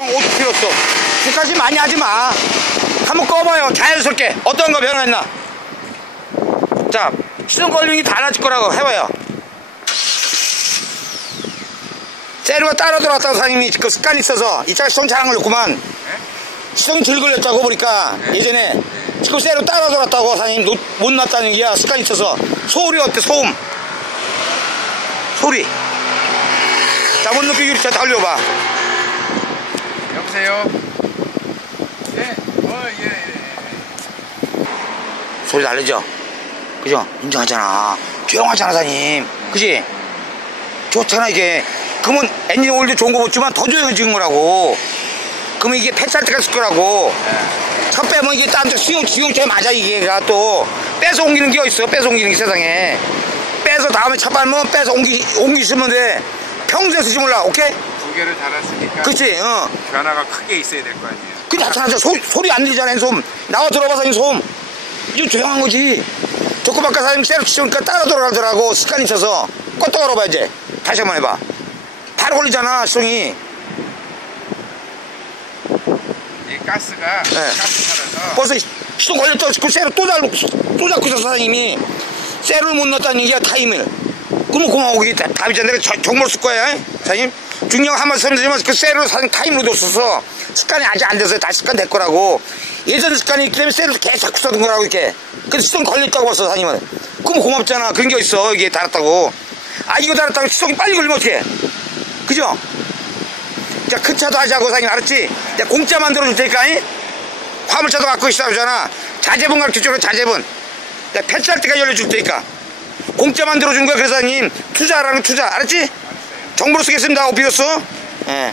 옷 필요 없어. 끝까지 많이 하지 마. 한번 꺼봐요. 자연스럽게. 어떤 거 변화했나? 자, 시동 걸림이 달라질 거라고 해봐요. 세루가 따라 들어왔다고 사장님이 그 습관이 있어서 이 차가 시동 잘 안 걸렸구만. 시동이 덜 걸렸다고 보니까 예전에 지금 세루 따라 들어왔다고 사장님 못 놨다는 얘기야. 습관이 있어서. 소리 어때? 소음. 소리. 자, 못 느끼기 자 달려봐. 여보세요? 예? 예. 소리 다르죠? 그죠? 인정하잖아. 조용하잖아, 사장님. 그지? 좋잖아, 이게. 그러면 엔진 오일도 좋은 거 못지만 더 조용해진 거라고. 그러면 이게 폐차할 때가 있을 거라고. 차 빼면 이게 딴 데 수용차에 맞아, 이게가 또. 빼서 옮기는 게 어딨어, 빼서 옮기는 게 세상에. 빼서 다음에 차 빨면 빼서 옮기시면 돼. 평소에 쓰지 몰라, 오케이? 두 개를 달았으니까. 그치, 변화가 크게 있어야 될 거 아니에요. 그 나타나죠. 소리 안 들리잖아, 소음. 나와 들어봐, 사장님, 소음. 이거 조용한 거지. 조그맣게 사장님 세로 치니까 따라 돌아가더라고. 습관이 있어서. 껐다 걸어봐, 이제. 다시 한번 해봐. 바로 걸리잖아, 시동이. 이 가스가 네. 가스 살아서 벌써 시동 걸렸다. 그 세로 또 잡고 있어, 사장님이. 세로를 못 넣었다는 얘기야, 타임을. 그러면 고마워. 이게 답이잖아. 내가 정보를 쓸 거야, 사장님. 중요한 한 말씀 드리면 그 세로를 사장님 타임으로 뒀어서 습관이 아직 안 돼서 다시 습관 될 거라고. 예전 습관이 있기 때문에 세로를 계속 자꾸 써둔 거라고, 이렇게. 그래서 시동 걸렸다고 봤어, 사장님은. 그럼 고맙잖아. 그런 게 있어. 이게 달았다고. 아, 이거 달았다고 시동이 빨리 걸리면 어떡해. 그죠? 자, 큰 차도 하자고, 사장님. 알았지? 내가 공짜 만들어줄 테니까, 이? 화물차도 갖고 있다잖아. 자재분 가르쳐줘, 자재분. 내가 폐차할 때까지 열려줄 테니까. 공짜 만들어준 거야, 그래서 사장님. 투자하라는 투자. 알았지? 정보로 쓰겠습니다. 오피었어? 예.